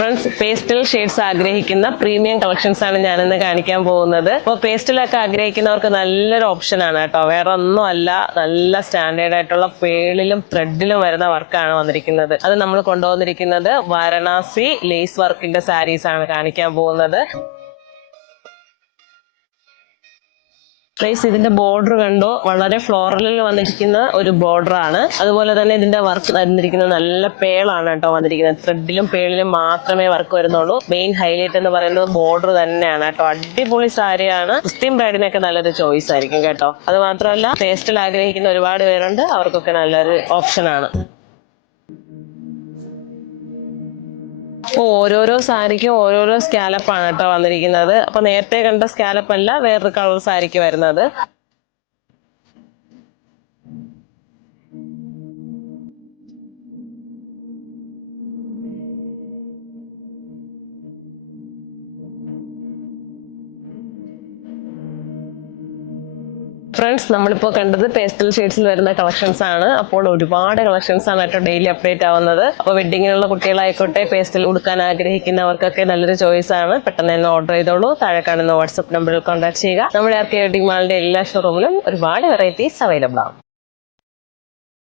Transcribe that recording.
Friends, pastel shades ആഗ്രഹിക്കുന്ന premium collections ആണ് ഞാനിന്ന് കാണിക്കാൻ പോകുന്നത്. അപ്പോൾ പേസ്റ്റലൊക്കെ ആഗ്രഹിക്കുന്നവർക്ക് നല്ലൊരു ഓപ്ഷൻ ആണ് കേട്ടോ. വേറെ ഒന്നും അല്ല, നല്ല സ്റ്റാൻഡേർഡ് ആയിട്ടുള്ള പേളിലും ത്രെഡിലും വരുന്ന വർക്കാണ് വന്നിരിക്കുന്നത്. അത് നമ്മൾ കൊണ്ടുവന്നിരിക്കുന്നത് വാരണാസി ലേസ് വർക്കിന്റെ സാരീസ് ആണ് കാണിക്കാൻ പോകുന്നത്. ഇതിന്റെ ബോർഡർ കണ്ടോ, വളരെ ഫ്ലോറലിൽ വന്നിരിക്കുന്ന ഒരു ബോർഡർ ആണ്. അതുപോലെ തന്നെ ഇതിന്റെ വർക്ക് വന്നിരിക്കുന്നത് നല്ല പേളാണ് കേട്ടോ വന്നിരിക്കുന്നത്. ത്രെഡിലും പേളിലും മാത്രമേ വർക്ക് വരുന്നുള്ളൂ. മെയിൻ ഹൈലൈറ്റ് എന്ന് പറയുന്നത് ബോർഡർ തന്നെയാണ് കേട്ടോ. അടിപൊളി സാരിയാണ്. ക്രിസ്ത്യൻ ബ്രൈഡിനൊക്കെ നല്ലൊരു ചോയ്സ് ആയിരിക്കും കേട്ടോ. അത് മാത്രമല്ല, പേസ്റ്റൽ ആഗ്രഹിക്കുന്ന ഒരുപാട് പേരുണ്ട്, അവർക്കൊക്കെ നല്ലൊരു ഓപ്ഷൻ ആണ്. അപ്പോൾ ഓരോരോ സാരിക്കും ഓരോരോ സ്കാലപ്പാണ് കേട്ടോ വന്നിരിക്കുന്നത്. അപ്പൊ നേരത്തെ കണ്ട സ്കാലപ്പ് അല്ല, വേറൊരു കളർ സാരിക്ക് വരുന്നത്. ഫ്രണ്ട്സ്, നമ്മളിപ്പോൾ കണ്ടത് പേസ്റ്റൽ ഷെയ്ഡ്സിൽ വരുന്ന കളക്ഷൻസ് ആണ്. അപ്പോൾ ഒരുപാട് കളക്ഷൻസ് ആണ് കേട്ടോ ഡെയിലി അപ്ഡേറ്റ് ആവുന്നത്. അപ്പോൾ വെഡിങ്ങിനുള്ള കുട്ടികളായിക്കോട്ടെ, പേസ്റ്റൽ ഉടുക്കാൻ ആഗ്രഹിക്കുന്നവർക്കൊക്കെ നല്ലൊരു ചോയ്സ് ആണ്. പെട്ടെന്ന് തന്നെ ഓർഡർ ചെയ്തോളൂ. താഴെ കാണുന്ന വാട്സ്ആപ്പ് നമ്പറിൽ കോൺടാക്ട് ചെയ്യുക. നമ്മുടെ ആർക്കെ വെഡിങ് മാളിന്റെ എല്ലാ ഷോറൂമിലും ഒരുപാട് വെറൈറ്റീസ് അവൈലബിൾ ആണ്.